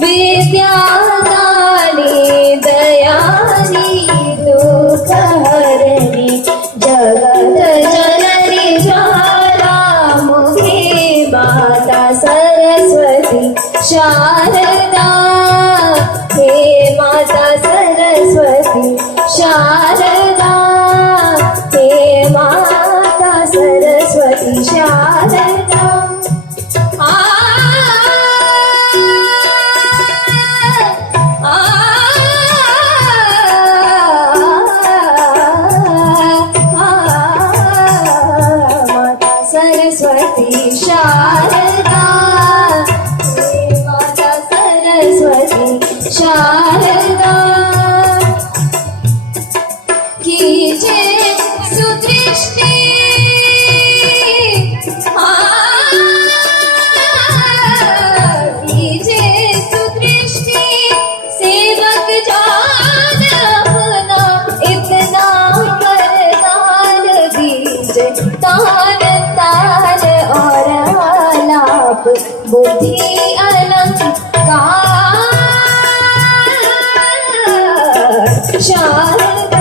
विद्यादानी दयानी दुःख हरणी जगत जननी ज्वालामुखी माता सरस्वती शारदा हे माता सरस्वती शारदा हे माता सरस्वती शारदा सरस्वती शारदा हे माता सरस्वती शारदा कीजे सुदृष्टि कीजे सुदृष्टि सेवक जान अपना इतना वरदान दीजे तान तान और आलाप बुद्धि अलंकार शारदा